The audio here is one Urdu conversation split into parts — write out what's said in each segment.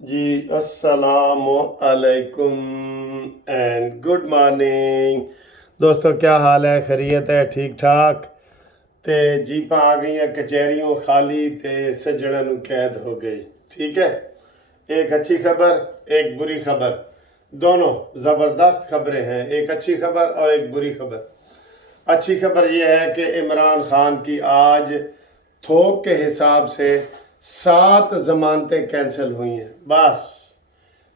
جی السلام علیکم اینڈ گڈ مارننگ دوستو، کیا حال ہے؟ خیریت ہے؟ ٹھیک ٹھاک تے جیپاں آ گئی ہیں کچہریوں خالی تے سجڑا نو قید ہو گئی. ٹھیک ہے، ایک اچھی خبر ایک بری خبر، دونوں زبردست خبریں ہیں. ایک اچھی خبر اور ایک بری خبر. اچھی خبر یہ ہے کہ عمران خان کی آج تھوک کے حساب سے 7 ضمانتیں کینسل ہوئی ہیں. بس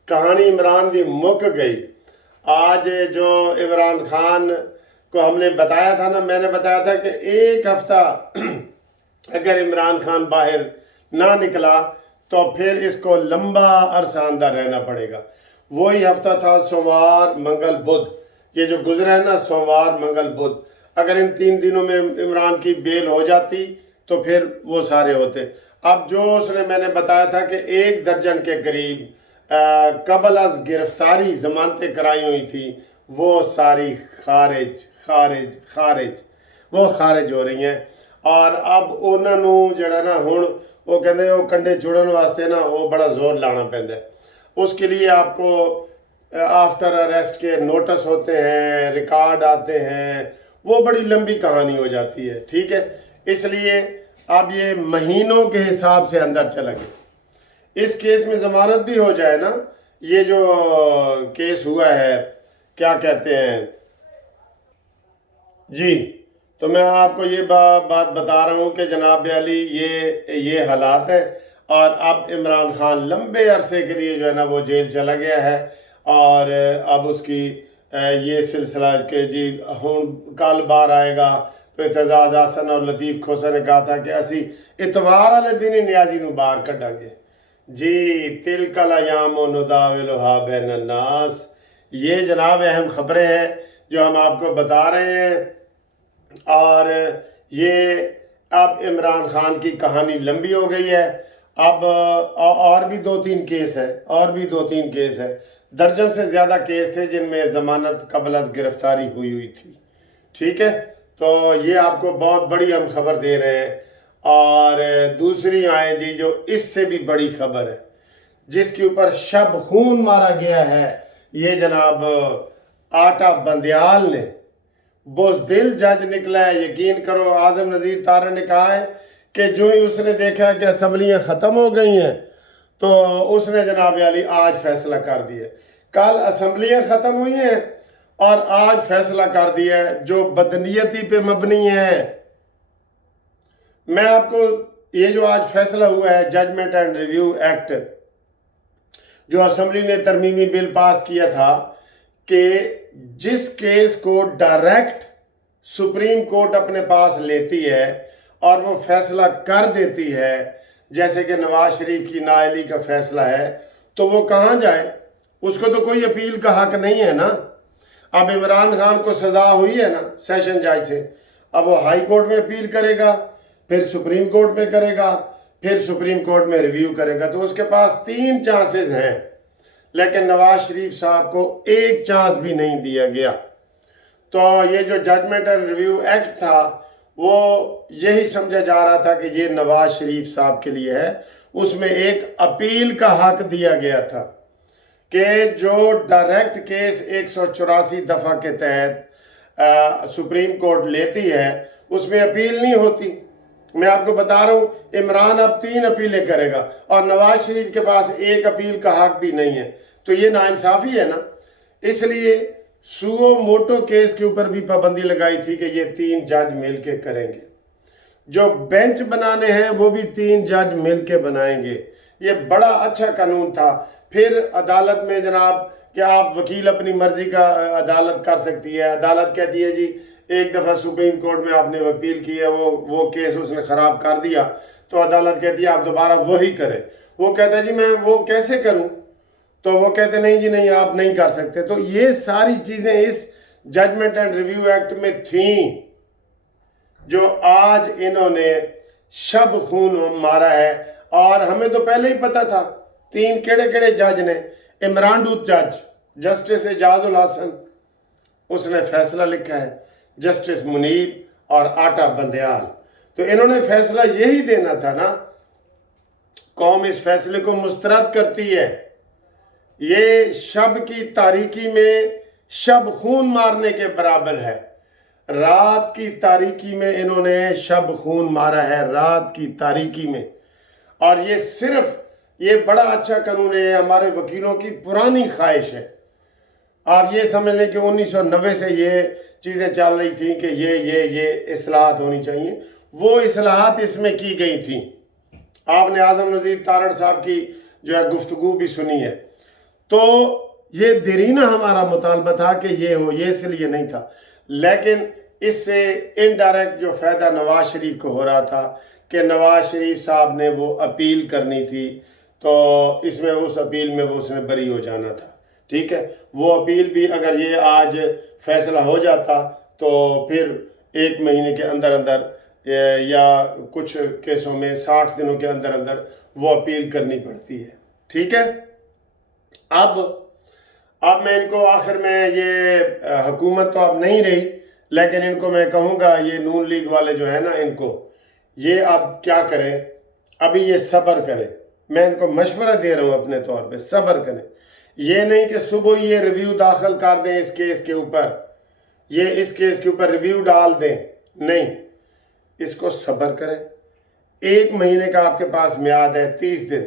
کہانی عمران دی مک گئی. آج جو عمران خان کو ہم نے بتایا تھا نا، میں نے بتایا تھا کہ ایک ہفتہ اگر عمران خان باہر نہ نکلا تو پھر اس کو لمبا عرصہ اندر رہنا پڑے گا. وہی ہفتہ تھا سوموار منگل بدھ، یہ جو گزرا ہے نا، سوموار منگل بدھ. اگر ان 3 دنوں میں عمران کی بیل ہو جاتی تو پھر وہ سارے ہوتے. اب جو اس نے میں نے بتایا تھا کہ 1 درجن کے قریب قبل از گرفتاری ضمانتیں کرائی ہوئی تھی، وہ ساری خارج وہ خارج ہو رہی ہیں. اور اب انہوں نے جڑا نا ہن وہ کہتے ہیں وہ کنڈے جڑن واسطے نا وہ بڑا زور لانا پہنتا ہے. اس کے لیے آپ کو آفٹر اریسٹ کے نوٹس ہوتے ہیں، ریکارڈ آتے ہیں، وہ بڑی لمبی کہانی ہو جاتی ہے. ٹھیک ہے، اس لیے اب یہ مہینوں کے حساب سے اندر چلا گیا. اس کیس میں ضمانت بھی ہو جائے نا، یہ جو کیس ہوا ہے کیا کہتے ہیں جی، تو میں آپ کو یہ بات بتا رہا ہوں کہ جناب علی یہ حالات ہے. اور اب عمران خان لمبے عرصے کے لیے جو ہے نا وہ جیل چلا گیا ہے. اور اب اس کی یہ سلسلہ کہ جی ہوں کل بار آئے گا تو اعتزاز حسن اور لطیف کھوسا نے کہا تھا کہ اسی اتوار والے دن ہی نیازی نو باہر کڈا گے. جی تلک الایام نداولھا بین الناس. یہ جناب اہم خبریں ہیں جو ہم آپ کو بتا رہے ہیں. اور یہ اب عمران خان کی کہانی لمبی ہو گئی ہے. اب اور بھی 2-3 کیس ہے، درجن سے زیادہ کیس تھے جن میں ضمانت قبل از گرفتاری ہوئی تھی. ٹھیک ہے، تو یہ آپ کو بہت بڑی ہم خبر دے رہے ہیں. اور دوسری آئے جی جو اس سے بھی بڑی خبر ہے، جس کے اوپر شب خون مارا گیا ہے، یہ جناب آٹا بندیال نے بزدل جج نکلا ہے. یقین کرو اعظم نذیر تارڑ نے کہا ہے کہ جو ہی اس نے دیکھا کہ اسمبلیاں ختم ہو گئی ہیں تو اس نے جناب علی آج فیصلہ کر دیا. کل اسمبلیاں ختم ہوئی ہیں اور آج فیصلہ کر دیا ہے جو بدنیتی پہ مبنی ہے. میں آپ کو یہ جو آج فیصلہ ہوا ہے ججمنٹ اینڈ ریویو ایکٹ، جو اسمبلی نے ترمیمی بل پاس کیا تھا، کہ جس کیس کو ڈائریکٹ سپریم کورٹ اپنے پاس لیتی ہے اور وہ فیصلہ کر دیتی ہے، جیسے کہ نواز شریف کی نااہلی کا فیصلہ ہے، تو وہ کہاں جائے؟ اس کو تو کوئی اپیل کا حق نہیں ہے نا. اب عمران خان کو سزا ہوئی ہے نا سیشن جج سے، اب وہ ہائی کورٹ میں اپیل کرے گا، پھر سپریم کورٹ میں کرے گا، پھر سپریم کورٹ میں ریویو کرے گا. تو اس کے پاس 3 چانسز ہیں، لیکن نواز شریف صاحب کو 1 چانس بھی نہیں دیا گیا. تو یہ جو ججمنٹ اینڈ ریویو ایکٹ تھا وہ یہی سمجھا جا رہا تھا کہ یہ نواز شریف صاحب کے لیے ہے. اس میں ایک اپیل کا حق دیا گیا تھا کہ جو ڈائریکٹ کیس 184 دفعہ کے تحت سپریم کورٹ لیتی ہے اس میں اپیل نہیں ہوتی. میں آپ کو بتا رہا ہوں عمران اب 3 اپیلیں کرے گا اور نواز شریف کے پاس 1 اپیل کا حق بھی نہیں ہے. تو یہ ناانصافی ہے نا. اس لیے سو موٹو کیس کے اوپر بھی پابندی لگائی تھی کہ یہ 3 جج مل کے کریں گے. جو بینچ بنانے ہیں وہ بھی 3 جج مل کے بنائیں گے. یہ بڑا اچھا قانون تھا. پھر عدالت میں جناب کہ آپ وکیل اپنی مرضی کا عدالت کر سکتی ہے. عدالت کہتی ہے جی ایک دفعہ سپریم کورٹ میں آپ نے اپیل کی ہے، وہ کیس اس نے خراب کر دیا، تو عدالت کہتی ہے آپ دوبارہ وہی کریں. وہ کہتا ہے جی میں وہ کیسے کروں؟ تو وہ کہتے نہیں جی نہیں آپ نہیں کر سکتے. تو یہ ساری چیزیں اس ججمنٹ اینڈ ریویو ایکٹ میں تھیں جو آج انہوں نے شب خون مارا ہے. اور ہمیں تو پہلے ہی پتا تھا 3 کیڑے جج نے. عمران ڈوت جج، جسٹس اعجاز الحسن، اس نے فیصلہ لکھا ہے، جسٹس منیب اور آٹا بندیال. تو انہوں نے فیصلہ یہی دینا تھا نا قوم اس فیصلے کو مسترد کرتی ہے۔ یہ شب کی تاریکی میں شب خون مارنے کے برابر ہے۔ رات کی تاریکی میں انہوں نے شب خون مارا ہے، رات کی تاریکی میں۔ اور یہ بڑا اچھا قانون ہے، ہمارے وکیلوں کی پرانی خواہش ہے۔ آپ یہ سمجھ لیں کہ 1990 سے یہ چیزیں چل رہی تھیں کہ یہ اصلاحات ہونی چاہیے، وہ اصلاحات اس میں کی گئی تھیں۔ آپ نے اعظم نذیر تارڑ صاحب کی جو ہے گفتگو بھی سنی ہے۔ تو یہ دیرینہ ہمارا مطالبہ تھا کہ یہ ہو، یہ اس لیے نہیں تھا، لیکن اس سے انڈائریکٹ جو فائدہ نواز شریف کو ہو رہا تھا کہ نواز شریف صاحب نے وہ اپیل کرنی تھی، تو اس میں اس اپیل میں اس نے بری ہو جانا تھا۔ ٹھیک ہے، وہ اپیل بھی اگر یہ آج فیصلہ ہو جاتا تو پھر 1 مہینے کے اندر یا کچھ کیسوں میں 60 دنوں کے اندر وہ اپیل کرنی پڑتی ہے۔ ٹھیک ہے، اب میں ان کو آخر میں یہ حکومت تو اب نہیں رہی، لیکن ان کو میں کہوں گا، یہ نون لیگ والے جو ہیں نا، ان کو یہ اب کیا کریں، ابھی یہ صبر کریں۔ میں ان کو مشورہ دے رہا ہوں اپنے طور پہ، صبر کریں۔ یہ نہیں کہ صبح یہ ریویو داخل کر دیں اس کیس کے اوپر، اس کیس کے اوپر ریویو ڈال دیں، نہیں، اس کو صبر کریں۔ 1 مہینے کا آپ کے پاس میعاد ہے، 30 دن۔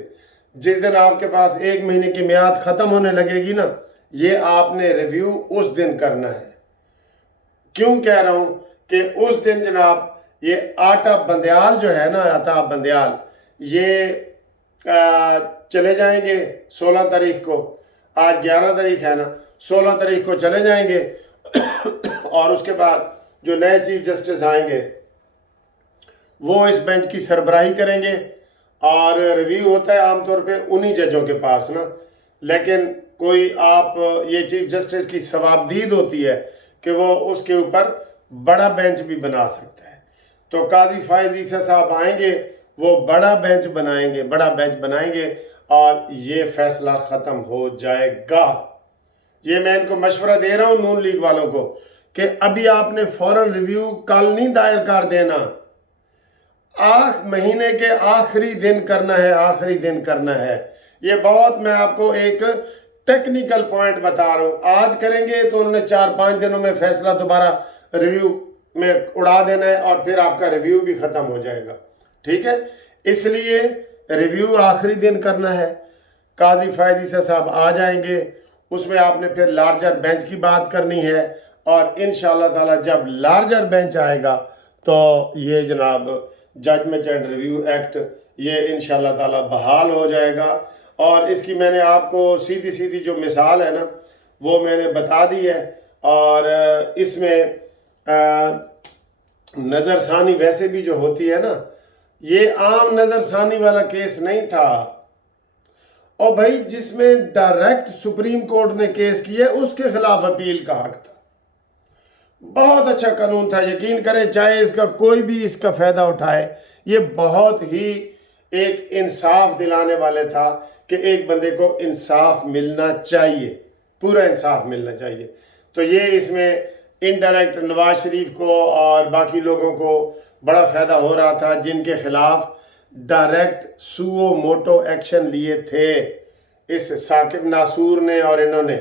جس دن آپ کے پاس 1 مہینے کی میعاد ختم ہونے لگے گی نا، یہ آپ نے ریویو اس دن کرنا ہے۔ کیوں کہہ رہا ہوں کہ اس دن جناب یہ آٹا بندیال جو ہے نا، عطا بندیال، یہ چلے جائیں گے 16 تاریخ کو، آج 11 تاریخ ہے نا، 16 تاریخ کو چلے جائیں گے، اور اس کے بعد جو نئے چیف جسٹس آئیں گے وہ اس بینچ کی سربراہی کریں گے، اور ریویو ہوتا ہے عام طور پہ انہی ججوں کے پاس نا، لیکن کوئی آپ یہ چیف جسٹس کی ثوابدید ہوتی ہے کہ وہ اس کے اوپر بڑا بینچ بھی بنا سکتا ہے۔ تو قاضی فائز عیسیٰ صاحب آئیں گے، وہ بڑا بینچ بنائیں گے اور یہ فیصلہ ختم ہو جائے گا۔ یہ میں ان کو مشورہ دے رہا ہوں نون لیگ والوں کو کہ ابھی آپ نے فوراً ریویو کل نہیں دائر کر دینا، مہینے کے آخری دن کرنا ہے۔ یہ بہت، میں آپ کو ایک ٹیکنیکل پوائنٹ بتا رہا ہوں، آج کریں گے تو انہوں نے 4-5 دنوں میں فیصلہ دوبارہ ریویو میں اڑا دینا ہے، اور پھر آپ کا ریویو بھی ختم ہو جائے گا۔ ٹھیک ہے، اس لیے ریویو آخری دن کرنا ہے۔ قاضی فائز عیسیٰ صاحب آ جائیں گے، اس میں آپ نے پھر لارجر بینچ کی بات کرنی ہے، اور انشاءاللہ تعالی جب لارجر بینچ آئے گا تو یہ جناب ججمنٹ اینڈ ریویو ایکٹ یہ انشاءاللہ تعالی بحال ہو جائے گا۔ اور اس کی میں نے آپ کو سیدھی جو مثال ہے نا وہ میں نے بتا دی ہے، اور اس میں نظر ثانی ویسے بھی جو ہوتی ہے نا، یہ عام نظر ثانی والا کیس نہیں تھا، اور بھائی جس میں ڈائریکٹ سپریم کورٹ نے کیس کیا اس کے خلاف اپیل کا حق تھا۔ بہت اچھا قانون تھا، یقین کریں، چاہے اس کا کوئی بھی اس کا فائدہ اٹھائے، یہ بہت ہی ایک انصاف دلانے والے تھا کہ ایک بندے کو انصاف ملنا چاہیے، پورا انصاف ملنا چاہیے۔ تو یہ اس میں انڈائریکٹ نواز شریف کو اور باقی لوگوں کو بڑا فائدہ ہو رہا تھا، جن کے خلاف ڈائریکٹ سوو موٹو ایکشن لیے تھے اس ثاقب ناصور نے اور انہوں نے،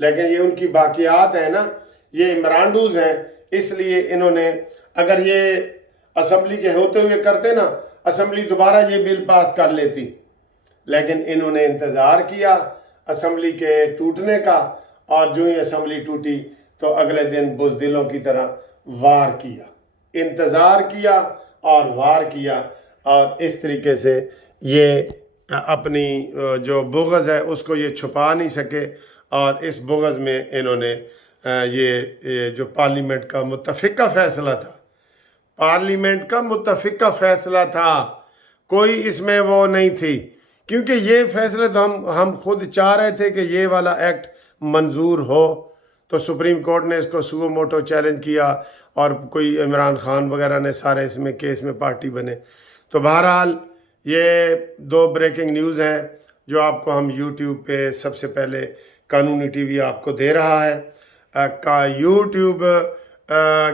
لیکن یہ ان کی باقیات ہیں نا، یہ عمرانڈوز ہیں، اس لیے انہوں نے، اگر یہ اسمبلی کے ہوتے ہوئے کرتے نا، اسمبلی دوبارہ یہ بل پاس کر لیتی، لیکن انہوں نے انتظار کیا اسمبلی کے ٹوٹنے کا، اور جو ہی اسمبلی ٹوٹی تو اگلے دن بزدلوں کی طرح وار کیا، انتظار کیا اور وار کیا، اور اس طریقے سے یہ اپنی جو بغض ہے اس کو یہ چھپا نہیں سکے، اور اس بغض میں انہوں نے یہ جو پارلیمنٹ کا متفقہ فیصلہ تھا، کوئی اس میں وہ نہیں تھی، کیونکہ یہ فیصلے تو ہم خود چاہ رہے تھے کہ یہ والا ایکٹ منظور ہو، تو سپریم کورٹ نے اس کو سوو موٹو چیلنج کیا، اور کوئی عمران خان وغیرہ نے سارے اس میں کیس میں پارٹی بنے۔ تو بہرحال یہ 2 بریکنگ نیوز ہیں جو آپ کو ہم یوٹیوب پہ سب سے پہلے قانونی ٹی وی آپ کو دے رہا ہے۔ یوٹیوب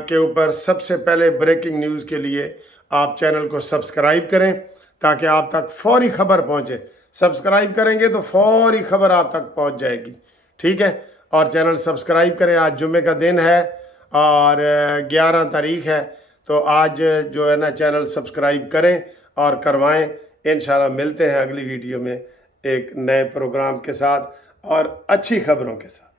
کے اوپر سب سے پہلے بریکنگ نیوز کے لیے آپ چینل کو سبسکرائب کریں، تاکہ آپ تک فوری خبر پہنچے. سبسکرائب کریں گے تو فوری خبر آپ تک پہنچ جائے گی. ٹھیک ہے، اور چینل سبسکرائب کریں. آج جمعے کا دن ہے اور 11 تاریخ ہے، تو آج جو ہے نا چینل سبسکرائب کریں اور کروائیں. انشاءاللہ ملتے ہیں اگلی ویڈیو میں ایک نئے پروگرام کے ساتھ اور اچھی خبروں کے ساتھ.